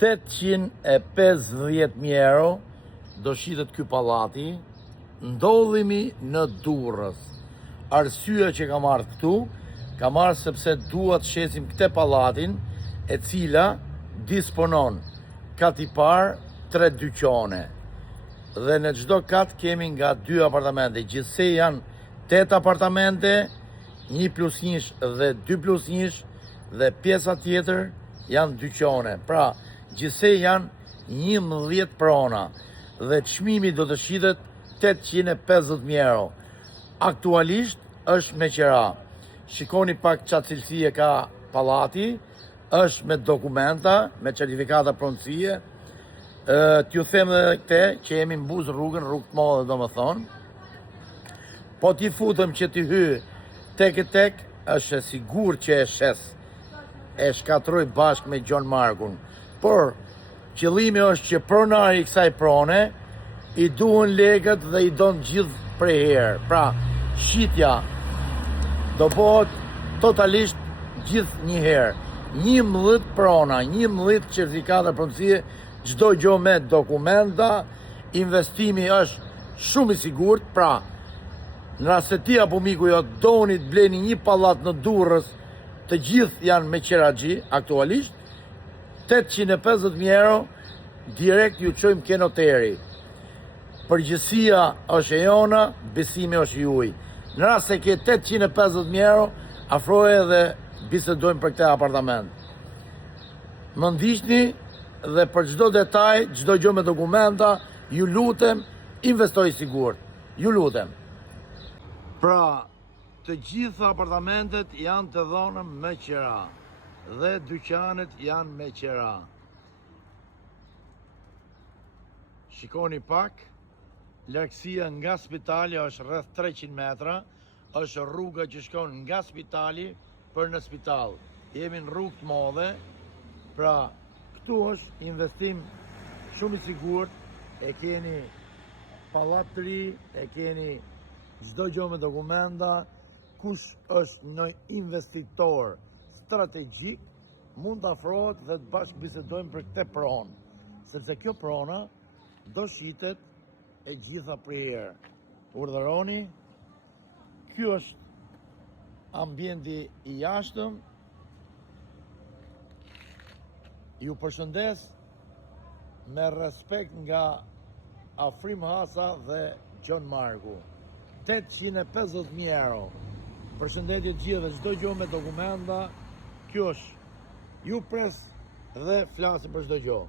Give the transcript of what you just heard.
850.000 euro do shitet ky pallati. Ndodhemi në Durrës. Arsyeja që kam ardhur këtu, kam ardhur sepse dua të shesim këtë pallatin, e cila disponon kat i parë 3 dyqane. Dhe në çdo kat kemi nga 2 apartamente. Gjithsej janë 8 apartamente, 1+1 dhe 2+1 dhe pjesa tjetër janë dyqane. Pra, gjithsej janë 11 prona dhe çmimi do të shitet 850.000 euro. Aktualisht është me qira. Shikoni pak çfarë cilësie ka pallati, është me dokumenta, me certifikata pronësie. T'ju them edhe këte që jemi mbuz rrugën, rrugë të madhe domethënë. Po t'i futëm që t'i hy tek, është e sigurt që e shes, e shkatroj bashkë me Gjon Markun. Por qëllimi është që pronari i kësaj prone i duhen legët dhe i don gjithë prej herë. Pra, shitja do bëhet totalisht gjithë një herë. 11 prona, 11 certifikata pronësie, çdo gjë me dokumenta, investimi është shumë i sigurt. Pra, në rast se ti apo miku jo doni të bleni një pallat në Durrës, të gjithë janë me qeraxhi aktualisht, 850.000 euro direkt ju çojmë ke noteri. Përgjësia është e jona, besimi është juaj. Në rast se ke 850.000 euro, afroje dhe bisedojmë për këtë apartament. Më ndiqni dhe për çdo detaj, çdo gjë me dokumenta, ju lutem, investoj sigurt. Ju lutem. Pra, të gjitha apartamentet janë të dhëna me qira dhe dyqanet janë me qira. Shikoni pak. Largësia nga spitali është rreth 300 metra, është rruga që shkon nga spitali për në spital. Jemi në rrugë të madhe, pra këtu është investim shumë i sigurt, e keni pallat të ri, e keni çdo gjë me dokumenta. Kush është një investitor strategjik, mund të afrohet dhe të bashkë bisedojmë për këtë pronë, sepse kjo prona do shitet e gjitha prej herë. Urdhëroni, ky është ambienti i jashtëm. Ju përshëndes me respekt nga Afrim Hasa dhe Gjon Marku. 850.000 euro. Përshëndetje të gjithë dhe çdo gjë me dokumenta. Kjo është. Ju pres dhe flasim për çdo gjë.